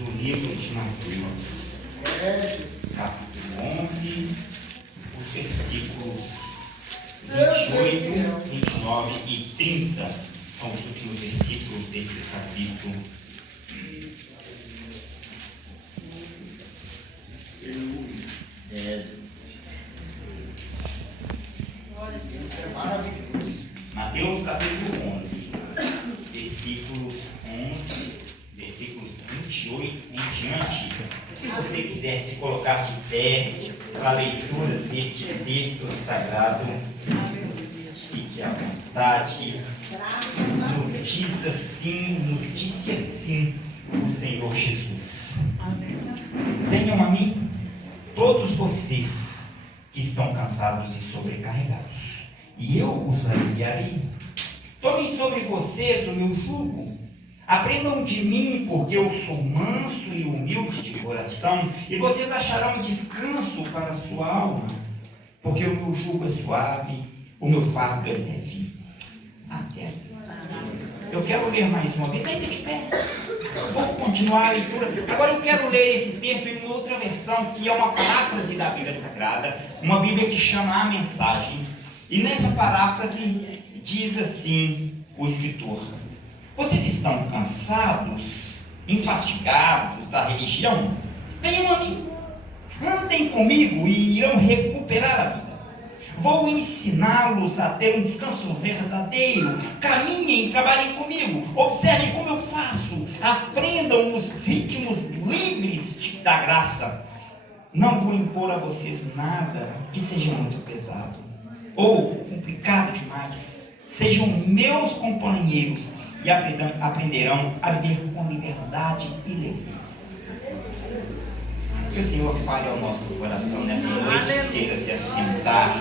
do livro de Mateus, capítulo 11, os versículos 28, 29 e 30 são os últimos versículos desse capítulo. Mateus capítulo 11, versículos 28 em diante. Se você quiser se colocar de pé para a leitura deste texto sagrado, fique à vontade. Nos disse assim o Senhor Jesus: venham a mim, todos vocês que estão cansados e sobrecarregados, e eu os aliviarei. Tomem sobre vocês o meu jugo. Aprendam de mim, porque eu sou manso e humilde de coração, e vocês acharão descanso para a sua alma. Porque o meu jugo é suave, o meu fardo é leve. Até aí. Eu quero ler mais uma vez, ainda de pé. Vou continuar a leitura. Agora eu quero ler esse texto em uma outra versão, que é uma paráfrase da Bíblia Sagrada, uma Bíblia que chama A Mensagem. E nessa paráfrase diz assim o escritor: vocês estão cansados, enfatigados da religião? Venham a mim, andem comigo e irão recuperar a vida. Vou ensiná-los a ter um descanso verdadeiro. Caminhem, trabalhem comigo, observem como eu faço, aprendam os ritmos livres da graça. Não vou impor a vocês nada que seja muito pesado ou complicado demais. Sejam meus companheiros e aprenderão a viver com liberdade e leveza. Que o Senhor fale ao nosso coração nessa noite inteira, se assentar.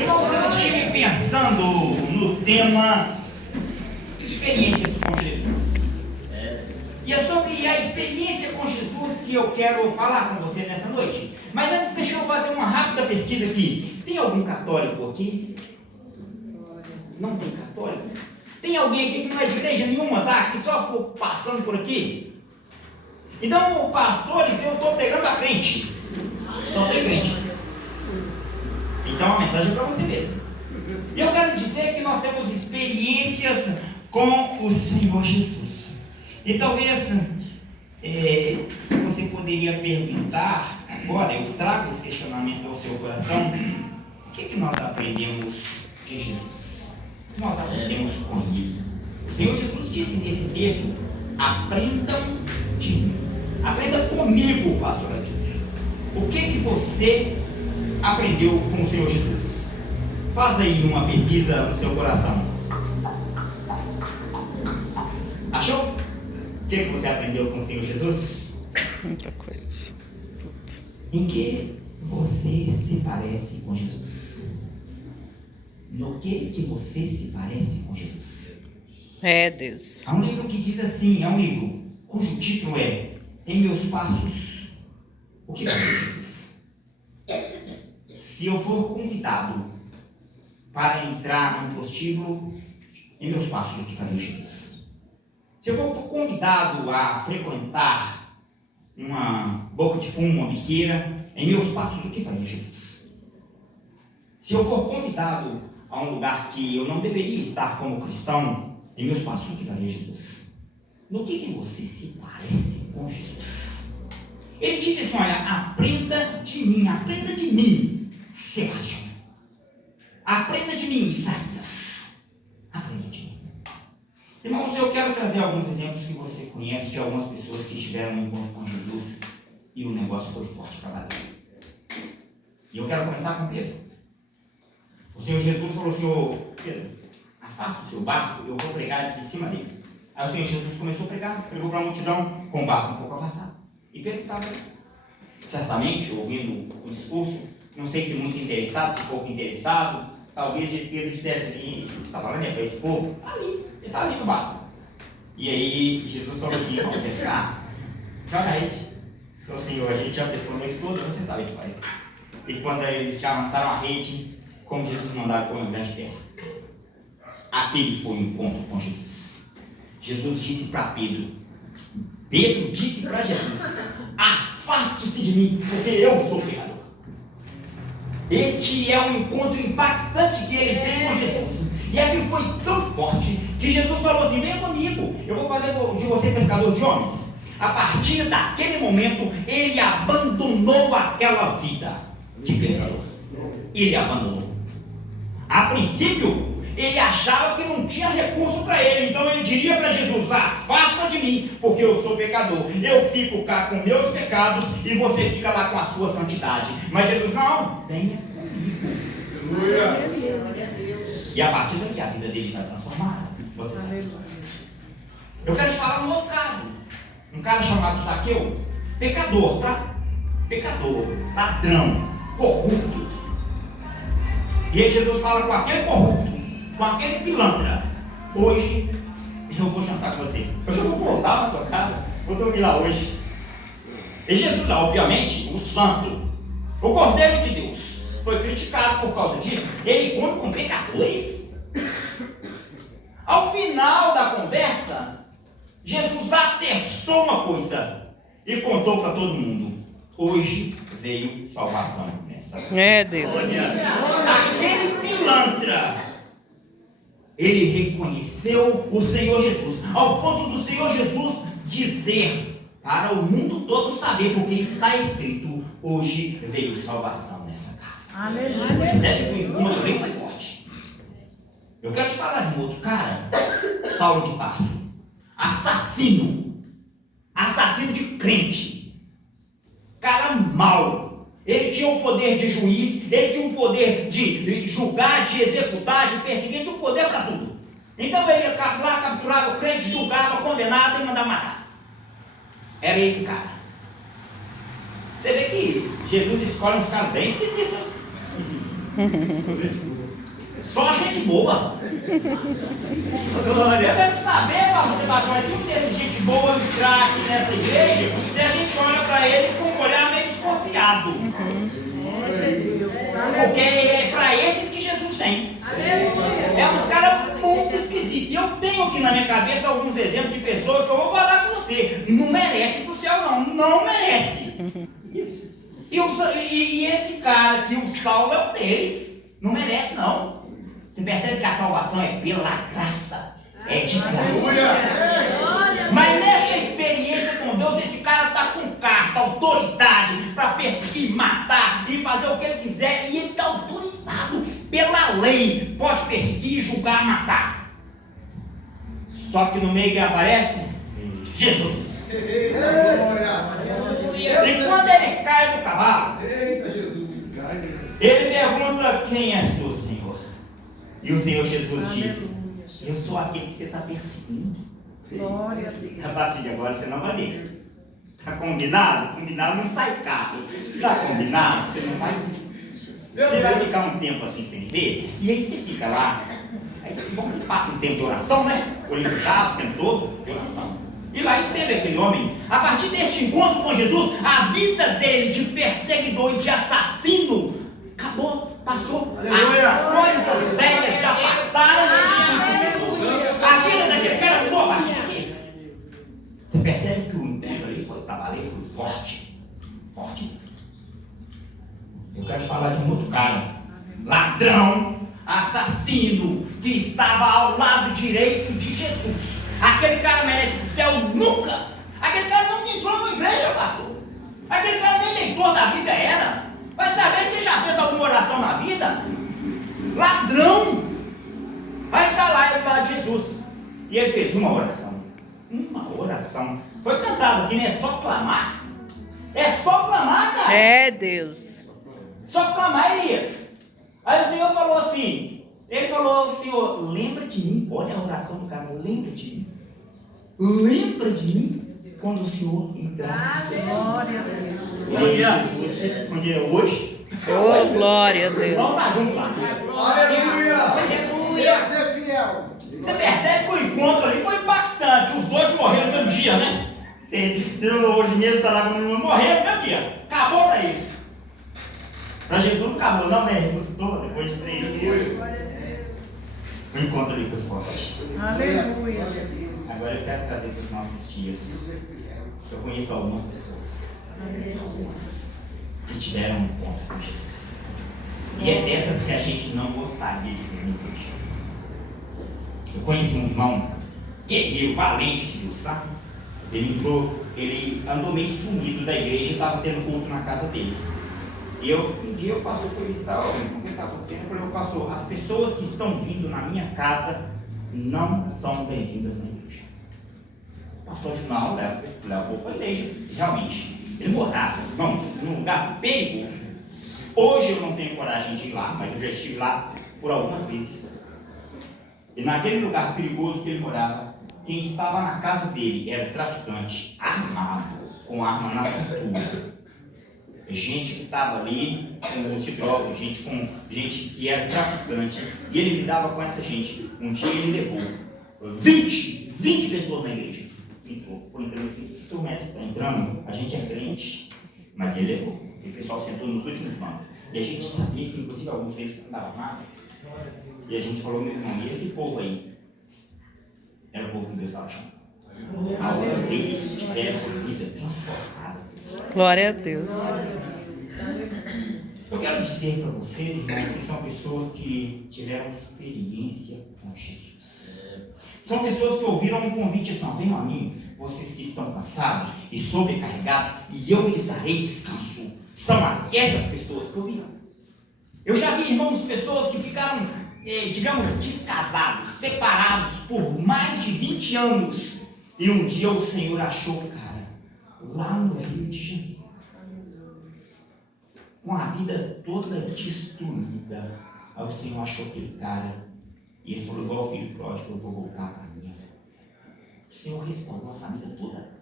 Eu estive pensando no tema experiências com Jesus. E é sobre a experiência com Jesus que eu quero falar com você nessa noite. Mas antes, deixa eu fazer uma rápida pesquisa aqui. Tem algum católico aqui? Não tem católico? Tem alguém aqui que não é de igreja nenhuma, tá? Que só passando por aqui? Então, pastores, eu estou pregando a crente. Só tem crente. Então, a mensagem é para você mesmo. E eu quero dizer que nós temos experiências com o Senhor Jesus. E talvez você poderia perguntar, agora eu trago esse questionamento ao seu coração: o que nós aprendemos de Jesus? O que nós aprendemos com ele? O Senhor Jesus disse nesse texto: aprendam de mim. Aprenda comigo, pastor Adilson. O que você aprendeu com o Senhor Jesus? Faz aí uma pesquisa no seu coração. Achou? O que você aprendeu com o Senhor Jesus? Muita coisa. Em que você se parece com Jesus? No que você se parece com Jesus? Deus. Há um livro que diz assim, é um livro cujo título é Em Meus Passos, o que faria Jesus? Se eu for convidado para entrar num prostíbulo, em meus passos, o que faria Jesus? Se eu for convidado a frequentar uma boca de fumo, uma biqueira, em meus passos, o que faria Jesus? Se eu for convidado a um lugar que eu não deveria estar como cristão, em meus passos, o que faria Jesus? No que você se parece com Jesus? Ele disse assim: olha, aprenda de mim, Sebastião. Aprenda de mim, Isaías. Aprenda de mim. Irmãos, eu quero trazer alguns exemplos que você conhece de algumas pessoas que estiveram no encontro com Jesus e o negócio foi forte para valer. E eu quero começar com Pedro. O Senhor Jesus falou assim: ô Pedro, afasta o seu barco, eu vou pregar de cima dele. Aí o Senhor Jesus começou a pregar, pregou para a multidão com o barco um pouco afastado. E Pedro estava certamente ouvindo o discurso, não sei se muito interessado, se pouco interessado. Talvez Pedro dissesse assim: está falando para esse povo? Está ali, ele está ali no barco. E aí Jesus falou assim: vamos pescar? Joga a rede. Falou: Senhor, a gente já pescou a noite toda, você sabe a história. E quando eles já lançaram a rede, como Jesus mandava, foi uma grande pesca. Aquele foi o encontro com Jesus. Jesus disse para Pedro: Pedro disse para Jesus: afaste-se de mim, porque eu sou pecador. Este é um encontro impactante que ele tem com Jesus. E aquilo foi tão forte que Jesus falou assim: venha comigo, eu vou fazer de você pescador de homens. A partir daquele momento, ele abandonou aquela vida de pescador. Ele abandonou. A princípio, ele achava que não tinha recurso para ele. Então ele diria para Jesus: afasta de mim, porque eu sou pecador. Eu fico cá com meus pecados e você fica lá com a sua santidade. Mas Jesus: não, venha comigo. E a partir dali a vida dele está transformada. Você sabe. Eu quero te falar um outro caso. Um cara chamado Zaqueu, pecador, tá? Pecador, ladrão, corrupto. E aí Jesus fala com aquele corrupto, com aquele pilantra: hoje eu vou jantar com você. Eu já vou pousar na sua casa, vou dormir lá hoje. E Jesus, obviamente, o santo, o Cordeiro de Deus, foi criticado por causa disso. Ele come com pecadores. Ao final da conversa, Jesus atestou uma coisa e contou para todo mundo: hoje veio salvação nessa. É, Deus. Aquele pilantra, ele reconheceu o Senhor Jesus, ao ponto do Senhor Jesus dizer para o mundo todo saber, porque está escrito: hoje veio salvação nessa casa. Aleluia. Percebe que o encontro bem foi forte. Eu quero te falar de um outro cara, Saulo de Tarso. Assassino de crente, cara mau. Ele tinha o poder de juiz, ele tinha o poder de julgar, de executar, de perseguir, tinha o poder para tudo. Então ele ia lá, capturava o crente, julgava, condenava e mandava matar. Era esse cara. Você vê que Jesus escolhe uns caras bem esquisitos. Só gente boa. Eu quero saber, pastor Sebastião, mas se um desses gente boa entrar aqui nessa igreja, se a gente olha para ele com um olhar meio desconfiado. Porque é para esses que Jesus tem. É uns caras muito esquisitos. E eu tenho aqui na minha cabeça alguns exemplos de pessoas que eu vou falar com você. Não merece pro céu, não. Não merece. E esse cara aqui, o Saulo, é um deles. Não merece, não. Você percebe que a salvação é pela graça. É de graça. Mas nessa experiência com Deus, esse cara está com carta, autoridade para perseguir, matar e fazer o que ele quiser. E ele está autorizado pela lei. Pode perseguir, julgar, matar. Só que no meio que aparece Jesus. E quando ele cai do cavalo, ele pergunta: quem és tu, Senhor? E o Senhor Jesus diz: eu sou aquele que você está perseguindo. Glória a Deus. A partir de agora você não vai ver. Está combinado? Combinado não sai caro. Está combinado? Você não vai ver. Você vai ficar um tempo assim sem ver. E aí você fica lá. Aí você passa um tempo de oração, né? Olho fechado, o tempo todo, oração. E lá esteve aquele homem. A partir deste encontro com Jesus, a vida dele de perseguidor e de assassino acabou, passou. As coisas velhas já passaram. A vida daquele cara mudou a partir daqui. Você percebe que o encontro ali foi para valer, foi forte. Forte mesmo. Eu quero te falar de um outro cara. Ladrão, assassino, que estava ao lado direito de Jesus. Aquele cara merece o céu nunca. Aquele cara nunca entrou na igreja, pastor. Aquele cara nem leitor da Bíblia era. Vai saber se você já fez alguma oração na vida? Ladrão. Aí está lá, ele fala de Jesus. E ele fez uma oração. Uma oração. Foi cantado aqui, né? É só clamar. É só clamar, cara. É, Deus. Só clamar, Elias. Aí o Senhor falou assim. Ele falou: Senhor, lembra de mim. Olha a oração do cara. Lembra de mim. Lembra de mim quando o Senhor entrar. Glória a Deus. E aí Jesus respondia: hoje. Oh, glória a Vamos Deus. lá, vamos lá. Aleluia! Ser fiel. Você percebe que o encontro ali foi impactante. Os dois morreram no mesmo dia, né? O dinheiro está lá morreram no mesmo dia. Acabou para eles. Para Jesus não acabou, não, né? Ressuscitou depois de 3 dias. O encontro ali foi forte. Aleluia. Agora eu quero trazer para os nossos dias. Eu conheço algumas pessoas que tiveram um encontro com Jesus. E é dessas que a gente não gostaria de ver na igreja. Eu conheci um irmão guerreiro, valente de Deus, tá? Ele andou meio sumido da igreja e estava tendo culto na casa dele. E um dia o pastor foi visitar, o que está acontecendo? Eu falei, pastor, as pessoas que estão vindo na minha casa não são bem-vindas na igreja. O pastor Junal levou para a igreja. Realmente, ele morava num lugar perigoso. Hoje eu não tenho coragem de ir lá, mas eu já estive lá por algumas vezes. E naquele lugar perigoso que ele morava, quem estava na casa dele era traficante, armado, com arma na cintura. Gente que estava ali com uso de droga, gente que era traficante, e ele lidava com essa gente. Um dia ele levou 20 pessoas na igreja. Entrou, que turma é essa que está entrando? A gente é crente, mas ele levou. E o pessoal sentou nos últimos bancos. E a gente sabia que, inclusive, alguns deles andavam armados. E a gente falou, meu irmão, e esse povo aí? Era o povo que Deus estava chamando. Alguns deles tiveram vida transformada. Glória a Deus. Eu quero dizer para vocês, irmãos, que são pessoas que tiveram experiência com Jesus. São pessoas que ouviram um convite assim, venham a mim, vocês que estão cansados e sobrecarregados, e eu lhes darei descanso. São essas pessoas que eu vi. Eu já vi, irmãos, pessoas que ficaram, digamos, descasados, separados por mais de 20 anos. E um dia o Senhor achou, cara, lá no Rio de Janeiro, com a vida toda destruída. Aí o Senhor achou aquele cara e ele falou, igual o filho pródigo, eu vou voltar para a minha vida. O Senhor restaurou a família toda.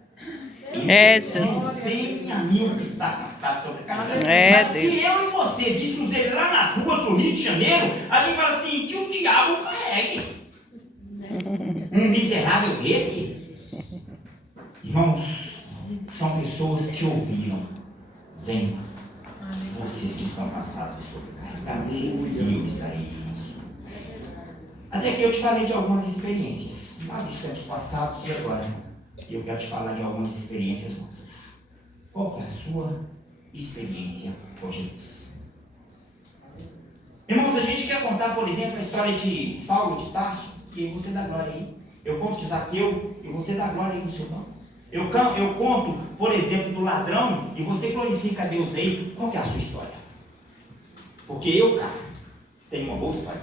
Jesus. Tem amigo que está cansado sobre a carga. Deus. Se eu e você víssemos ele lá nas ruas do Rio de Janeiro, a gente fala assim, que o diabo carregue um miserável desse. Irmãos, são pessoas que ouviram, venham, vocês que estão cansados e sobrecarregados, e eu estarei descanso. Até que eu te falei de algumas experiências, lá dos tempos passados e agora. E eu quero te falar de algumas experiências nossas. Qual que é a sua experiência com Jesus? Irmãos, a gente quer contar, por exemplo, a história de Saulo de Tarso, e você dá glória aí. Eu conto de Zaqueu, e você dá glória aí no seu nome. Eu conto, por exemplo, do ladrão, e você glorifica a Deus aí. Qual que é a sua história? Porque eu, cara, tenho uma boa história.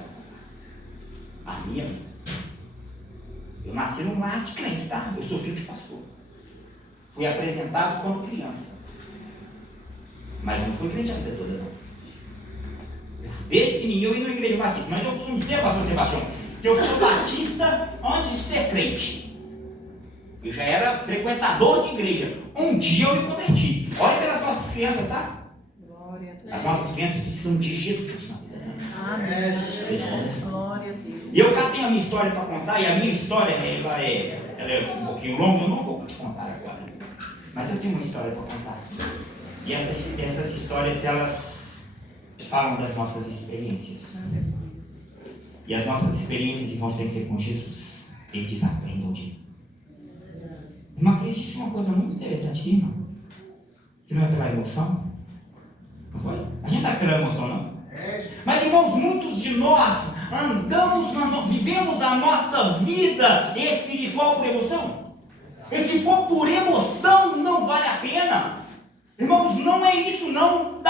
A minha vida. Eu nasci num lar de crente, tá? Eu sou filho de pastor. Fui apresentado quando criança. Mas não fui crente a vida toda, não. Desde pequenininho eu ia na igreja batista. Mas eu costumo dizer, pastor Sebastião, que eu sou batista antes de ser crente. Eu já era frequentador de igreja. Um dia eu me converti. Olha pelas nossas crianças, tá? Glória a Deus. As nossas crianças precisam de Jesus na vida delas. Amém. Glória a Deus. E eu cá tenho a minha história para contar, e a minha história ela é um pouquinho longa, eu não vou te contar agora. Mas eu tenho uma história para contar. E essas histórias, elas falam das nossas experiências. E as nossas experiências, irmãos, têm que ser com Jesus. Ele diz, aprendam de mim. Irmã Cris disse uma coisa muito interessante aqui, irmão. Que não é pela emoção. Não foi? A gente não é pela emoção, não. Mas, irmãos, muitos de nós vivemos a nossa vida espiritual por emoção. E se for por emoção, não vale a pena. Irmãos, não é isso não.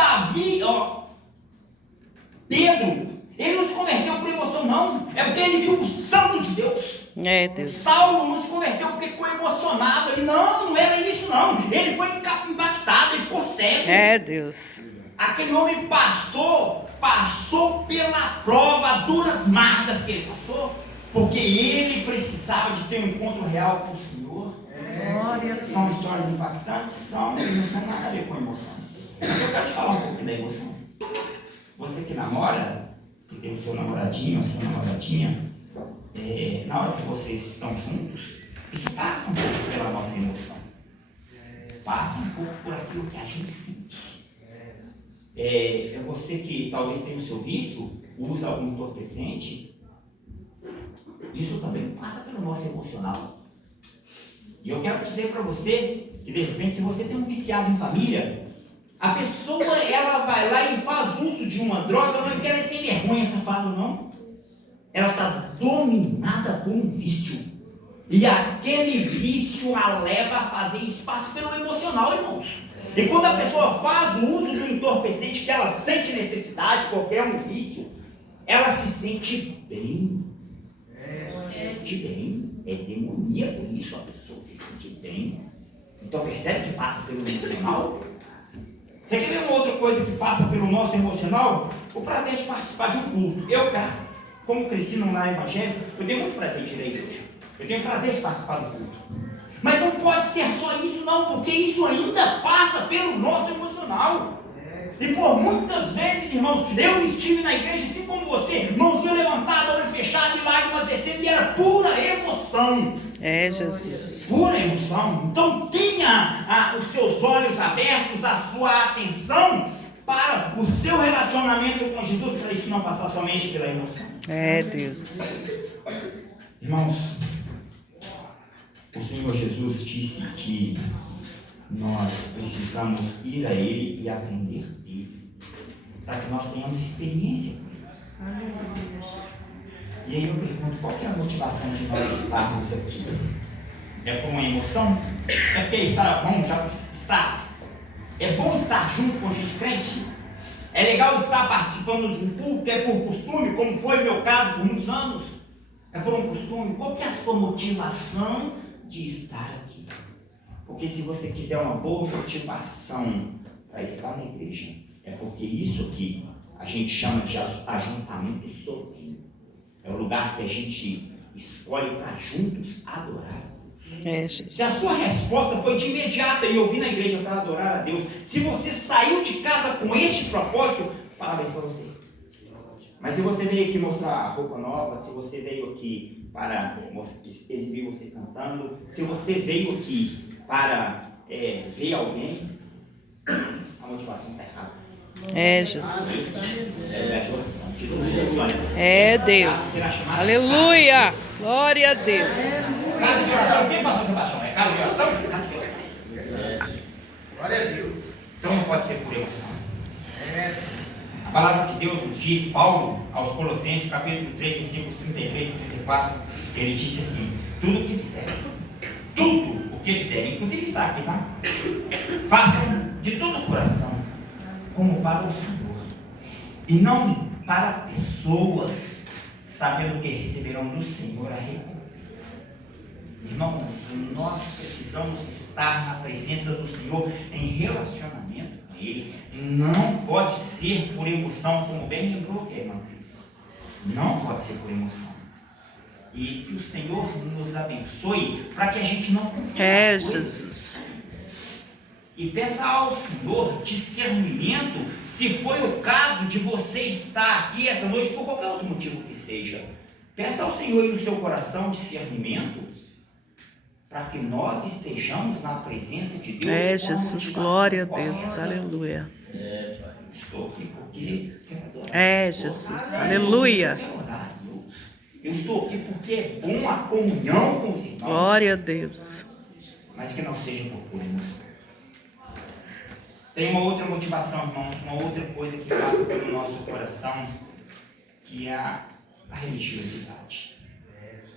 Pedro, ele não se converteu por emoção, não. É porque ele viu o santo de Deus. Deus. Saulo não se converteu porque ficou emocionado. Ele não era isso, não. Ele foi impactado, ele ficou cego. Deus. Aquele homem passou pela prova, duras margas que ele passou, porque ele precisava de ter um encontro real com o Senhor. Glória a Deus. São histórias impactantes, não são nada a ver com emoção. Mas eu quero te falar um pouquinho da emoção. Você que namora, que tem o seu namoradinho, a sua namoradinha, na hora que vocês estão juntos, isso passa um pouco pela nossa emoção. Passa um pouco por aquilo que a gente sente. É você que talvez tenha o seu vício, usa algum entorpecente, isso também passa pelo nosso emocional. E eu quero dizer para você que de repente, se você tem um viciado em família, a pessoa, ela vai lá e faz uso de uma droga, não é porque ela é sem vergonha, safado, não. Ela está dominada por um vício. E aquele vício a leva a fazer espaço pelo emocional, irmãos. E quando a pessoa faz o uso do entorpecente, que ela sente necessidade, porque é um vício, ela se sente bem. Se sente bem. É demoníaco isso, a pessoa se sente bem. Então percebe que passa pelo emocional? Você quer ver uma outra coisa que passa pelo nosso emocional? O prazer de participar de um culto. Eu, cara, como cresci num lar evangélico, eu tenho muito prazer de ir à igreja. Eu tenho prazer de participar do culto. Mas não pode ser só isso não, porque isso ainda passa pelo nosso emocional. E por muitas vezes, irmãos, eu estive na igreja assim como você, mãozinha levantada, olho fechado e lágrimas descendo, e era pura emoção. É, Jesus. Pura emoção. Então tenha os seus olhos abertos, a sua atenção para o seu relacionamento com Jesus, para isso não passar somente pela emoção. É, Deus. Irmãos, o Senhor Jesus disse que nós precisamos ir a Ele e aprender dele, para que nós tenhamos experiência com Ele. E aí eu pergunto, qual que é a motivação de nós estarmos aqui? É por uma emoção? É porque está bom já estar? É bom estar junto com gente crente? É legal estar participando de um culto? É por costume, como foi o meu caso por muitos anos? É por um costume? Qual que é a sua motivação de estar aqui? Porque se você quiser uma boa motivação para estar na igreja, é porque isso aqui a gente chama de ajuntamento solene. É o lugar que a gente escolhe para juntos adorar. É, Jesus. Se a sua resposta foi de imediata e eu vim na igreja para adorar a Deus, se você saiu de casa com este propósito, parabéns para você. Mas se você veio aqui mostrar roupa nova, se você veio aqui para exibir você cantando, se você veio aqui para ver alguém, a motivação está errada. É, Jesus. É É, Deus. Aleluia. Glória a Deus. Casa de oração, quem passou Sebastião? É casa de oração? Casa de oração. Glória a Deus. Então não pode ser por emoção. É, sim. A palavra de Deus nos diz, Paulo, aos Colossenses, capítulo 3, versículos 33 e 34, ele disse assim: tudo o que fizerem, tudo o que fizerem, inclusive está aqui, tá? Façam de todo o coração, como para o Senhor, e não para pessoas, sabendo que receberão do Senhor a recompensa. Irmãos, nós precisamos estar na presença do Senhor em relacionamento com Ele. Não pode ser por emoção, como bem lembrou que a irmã Cris. Não pode ser por emoção. E que o Senhor nos abençoe para que a gente não confunda É, as coisas. Jesus. E peça ao Senhor discernimento, se foi o caso de você estar aqui essa noite por qualquer outro motivo que seja. Peça ao Senhor no seu coração discernimento, para que nós estejamos na presença de Deus. É, com a Jesus. motivação Glória a Deus. correta. Aleluia. Estou aqui porque quero adorar. É, Jesus. Aleluia. Eu quero orar a Deus. Eu estou aqui porque é bom a comunhão com os irmãos. Glória a Deus. Mas que não seja por pura emoção. Tem uma outra motivação, irmãos, uma outra coisa que passa pelo nosso coração, que é a religiosidade.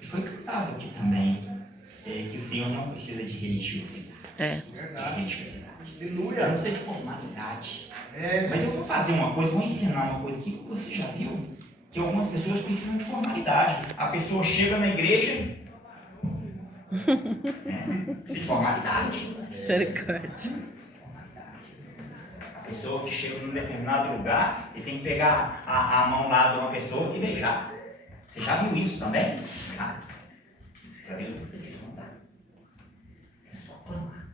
E foi cantado aqui também, que o Senhor não precisa de religiosidade. É. De religiosidade. Aleluia. Não precisa de formalidade. É. Mas eu vou fazer uma coisa, vou ensinar uma coisa aqui que você já viu, que algumas pessoas precisam de formalidade. A pessoa chega na igreja, precisa de formalidade. Misericórdia. A pessoa que chega num determinado lugar e tem que pegar a mão lá de uma pessoa e beijar. Você já viu isso também? Cara, para Deus não diz, não dá. É só clamar.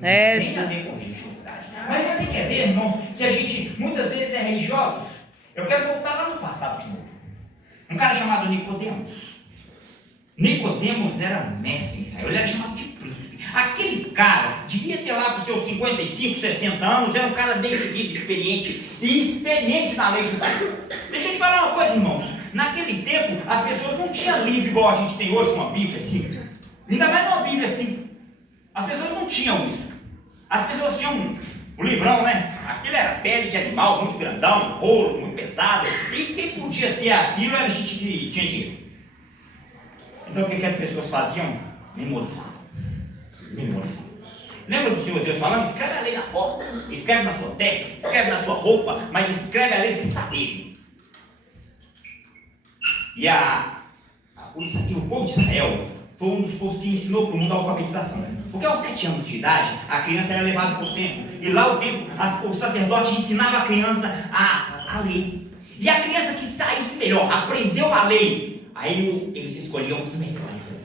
É, Tem a ver com Jesus. religiosidade. Mas você quer ver, irmãos, que a gente muitas vezes é religiosos? Eu quero voltar lá no passado de novo. Um cara chamado Nicodemos. Nicodemos era mestre em Israel, ele era chamado de príncipe. Aquele cara devia ter lá para os seus 55, 60 anos, era um cara bem vivido, experiente e experiente na lei judaica. Deixa eu te falar uma coisa, irmãos. Naquele tempo, as pessoas não tinham livro igual a gente tem hoje, uma Bíblia assim. Ainda mais uma Bíblia assim. As pessoas não tinham isso. As pessoas tinham um livrão, né? Aquilo era pele de animal, muito grandão, rolo, muito pesado. E quem podia ter aquilo era gente que tinha dinheiro. Então o que as pessoas faziam? Memorizavam. Lembra do Senhor Deus falando? Escreve a lei na porta, escreve na sua testa, escreve na sua roupa, mas escreve a lei de saber. E o povo de Israel foi um dos povos que ensinou para o mundo a alfabetização. Porque aos 7 anos de idade, a criança era levada para o templo. E lá o sacerdote ensinava a criança a lei. E a criança que saísse melhor, aprendeu a lei, aí eles escolhiam os melhores ali.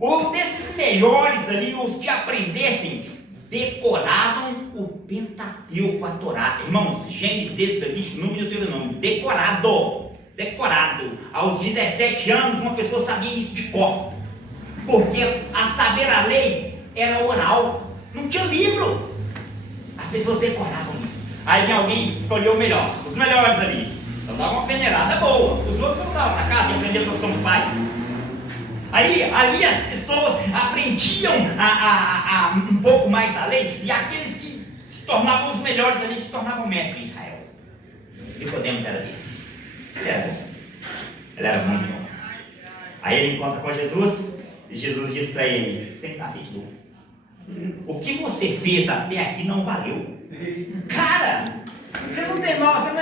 Ou desses melhores ali, os que aprendessem, decoravam o Pentateuco, a Torá. Irmãos, Gênesis, Êxodo, Levítico, Número e Deuteronômio, decorado. Aos 17 anos, uma pessoa sabia isso de cor. Porque a saber a lei era oral. Não tinha livro. As pessoas decoravam isso. Aí vinha alguém escolheu o melhor. Os melhores ali. Então dava uma peneirada boa. Os outros não davam para casa e aprendiam a profissão do pai. Aí ali as pessoas aprendiam um pouco mais da lei. E aqueles que se tornavam os melhores ali se tornavam mestres em Israel. Nicodemos era desse. Ele era muito bom. Aí ele encontra com Jesus e Jesus diz para ele: você tem que nascer de novo. O que você fez até aqui não valeu. Cara, você não é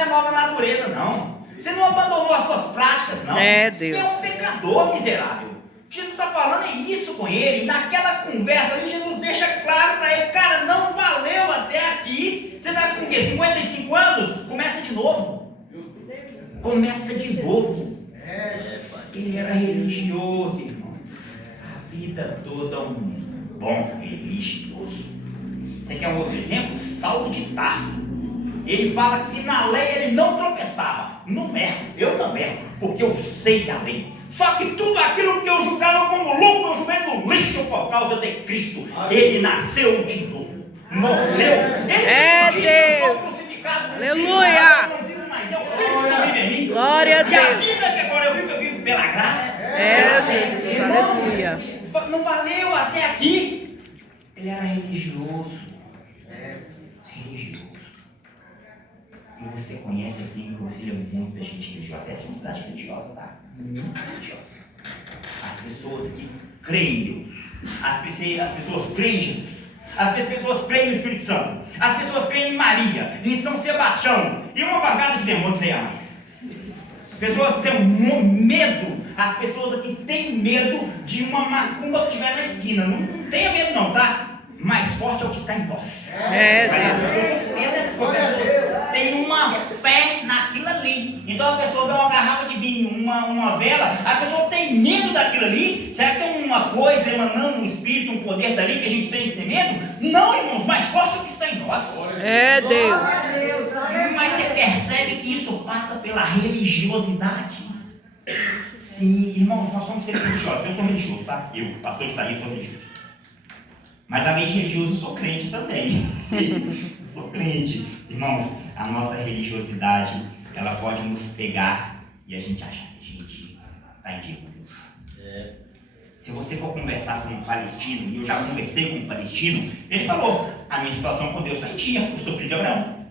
nova natureza, não. Você não abandonou as suas práticas, não. Deus. Você é um pecador miserável. Jesus está falando é isso com ele. E naquela conversa ali, Jesus deixa claro para ele: cara, não valeu até aqui. Você está com o quê? 55 anos? Começa de novo. Ele era religioso, irmãos. A vida toda um bom religioso. Você quer um outro exemplo? Saulo de Tarso. Ele fala que na lei ele não tropeçava. Não erro, eu não erro, porque eu sei da lei. Só que tudo aquilo que eu julgava como louco, eu julguei no lixo por causa de Cristo. Ele nasceu de novo. Morreu. Ele foi crucificado. Aleluia. Glória a Deus. E a vida que agora eu vivo pela graça. Jesus, aleluia. Não valeu até aqui. Ele era religioso. E você conhece aqui em Brasília muita gente religiosa. Essa é uma cidade religiosa, tá? Muito religiosa. As pessoas aqui creem em Deus. As pessoas creem em Jesus. As pessoas creem no Espírito Santo. As pessoas creem em Maria, em São Sebastião. E uma bancada de demônios aí a mais. As pessoas têm medo. As pessoas aqui têm medo de uma macumba que estiver na esquina. Não tenha medo não, tá? Mais forte é o que está em nós. Tem uma fé naquilo ali. Então a pessoa vê uma garrafa de vinho, uma vela, a pessoa tem medo daquilo ali. Será que tem uma coisa emanando um espírito, um poder dali que a gente tem que ter medo? Não, irmãos, mais forte é o que está em nós. Deus. Mas você percebe que isso passa pela religiosidade. Sim, irmãos, nós somos seres religiosos. Eu sou religioso, tá? Eu, pastor Isaías, sou religioso. Mas além de religioso, eu sou crente também. Sou crente. Irmãos, a nossa religiosidade, ela pode nos pegar e a gente acha que a gente está em dia com Deus. Se você for conversar com um palestino, e eu já conversei com um palestino, ele falou: a minha situação com Deus está em dia, eu sou filho de Abraão.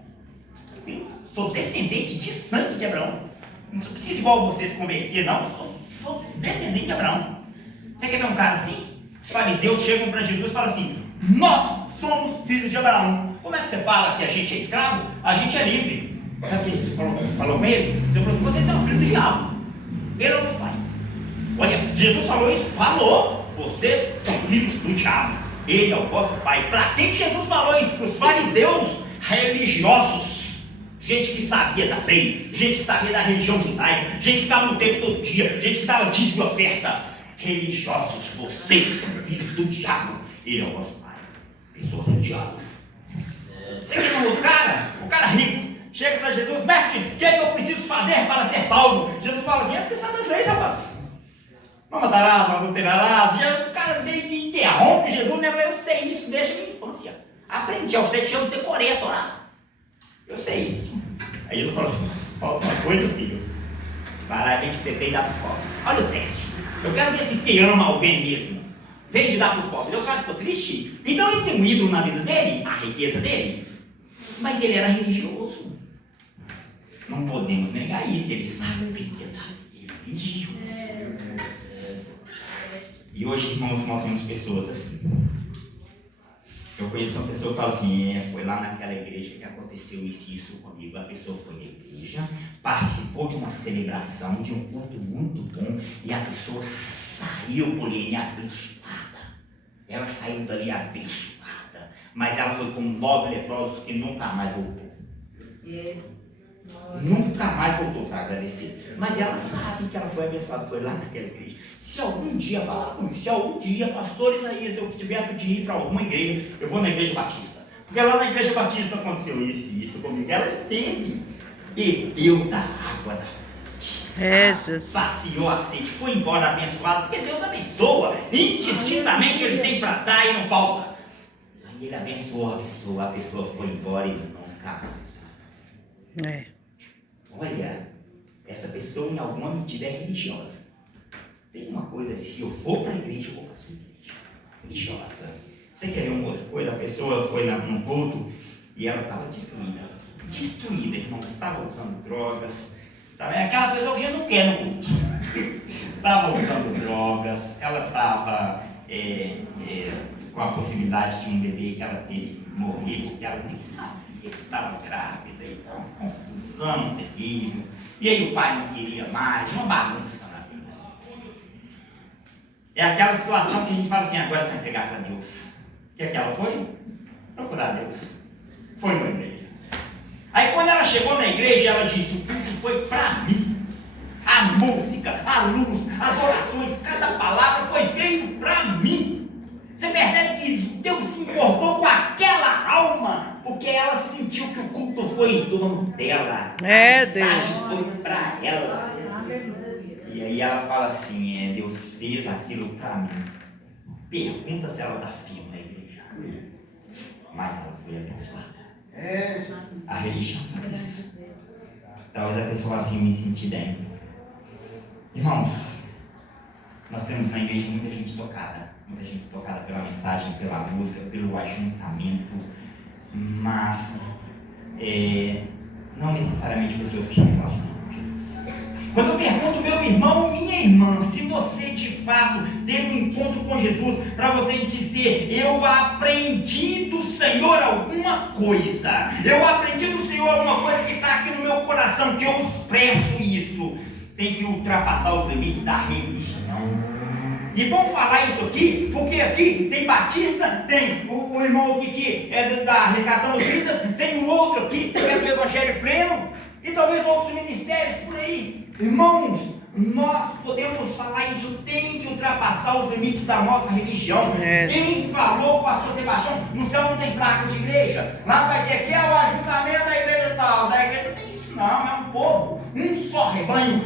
Eu sou descendente de sangue de Abraão. Não preciso igual você se converter, não. Sou descendente de Abraão. Você quer ver um cara assim? Os fariseus chegam para Jesus e falam assim: nós somos filhos de Abraão. Como é que você fala que a gente é escravo? A gente é livre. Sabe o que Jesus falou com eles? Ele falou assim: vocês são filhos do diabo. Ele é o nosso pai. Olha, Jesus falou isso? Falou. Vocês são filhos do diabo. Ele é o vosso pai. Para quem Jesus falou isso? Para os fariseus religiosos. Gente que sabia da lei. Gente que sabia da religião judaica. Gente que estava no templo todo dia. Gente que estava dízimo e oferta. Religiosos, vocês são filhos do diabo. Ele é o vosso pai. Pessoas religiosas. Você que não, o cara rico, chega para Jesus: mestre, o que é que eu preciso fazer para ser salvo? Jesus fala assim: você sabe as leis, rapaz. Não matarás, não adulterarás. O cara meio que interrompe Jesus, né? Eu sei isso desde a minha infância. Aprendi aos 7 anos, decorei a Torá. Eu sei isso. Aí Jesus fala assim: falta uma coisa, filho. Vai lá, vem que você tem e dá para os pobres. Olha o teste. Eu quero ver se você ama alguém mesmo. Veio de dar para os pobres. Aí o cara ficou triste. Então ele tem um ídolo na vida dele, a riqueza dele. Mas ele era religioso. Não podemos negar isso. Ele sabia da religioso. E hoje, irmãos, nós somos pessoas assim. Eu conheço uma pessoa que fala assim, foi lá naquela igreja que aconteceu isso comigo. A pessoa foi na igreja, participou de uma celebração, de um culto muito bom, e a pessoa saiu por ele abençoada. Ela saiu dali abençoada, mas ela foi como 9 leprosos que nunca mais voltou. Nunca mais voltou para agradecer. Mas ela sabe que ela foi abençoada, foi lá naquela igreja. Se algum dia, falar comigo, se algum dia, pastor Isaías, eu tiver de ir para alguma igreja, eu vou na igreja batista. Porque lá na igreja batista aconteceu isso comigo. Ela esteve, bebeu da água da Jesus. saciou a sede, foi embora abençoado, porque Deus abençoa. Indistintamente ele tem para dar e não falta. Aí ele abençoou a pessoa foi embora e nunca mais. Olha, essa pessoa em alguma medida é religiosa. Tem uma coisa, se eu for para a igreja, eu vou para a sua igreja. Religiosa. Você quer ver uma outra coisa? A pessoa foi num culto e ela estava destruída. Destruída, irmão. Estava usando drogas. Sabe? Aquela pessoa que já não quer no culto. Estava usando drogas. Ela estava com a possibilidade de um bebê que ela teve que morrer, porque ela nem sabia que estava grávida. E estava uma confusão terrível. E aí o pai não queria mais. Uma bagunça. É aquela situação que a gente fala assim, agora é só entregar para Deus. O que é que ela foi? Procurar Deus. Foi na igreja. Aí quando ela chegou na igreja, ela disse, o culto foi para mim. A música, a luz, as orações, cada palavra foi feito para mim. Você percebe que Deus se importou com aquela alma, porque ela sentiu que o culto foi em torno dela. Deus. Foi para ela. E aí ela fala assim, Deus fez aquilo para mim. Pergunta se ela está firme na igreja. Mas ela foi abençoada. A religião faz isso. Talvez a pessoa fala assim, me senti bem. Irmãos, nós temos na igreja muita gente tocada pela mensagem, pela música, pelo ajuntamento, mas não necessariamente pessoas que se relacionam com Jesus. Quando eu pergunto, meu irmão, minha irmã, se você de fato teve um encontro com Jesus, para você dizer, eu aprendi do Senhor alguma coisa, eu aprendi do Senhor alguma coisa que está aqui no meu coração, que eu expresso isso, tem que ultrapassar os limites da religião. E bom falar isso aqui, porque aqui tem Batista, tem o irmão aqui que é da Resgatando Vidas, tem um outro aqui que é do Evangelho Pleno, e talvez outros ministérios por aí. Irmãos, nós podemos falar isso, tem que ultrapassar os limites da nossa religião. Quem falou, pastor Sebastião, no céu não tem placa de igreja, lá vai ter aqui o ajuntamento da igreja tal, da igreja não tem isso não, é um povo, um só rebanho,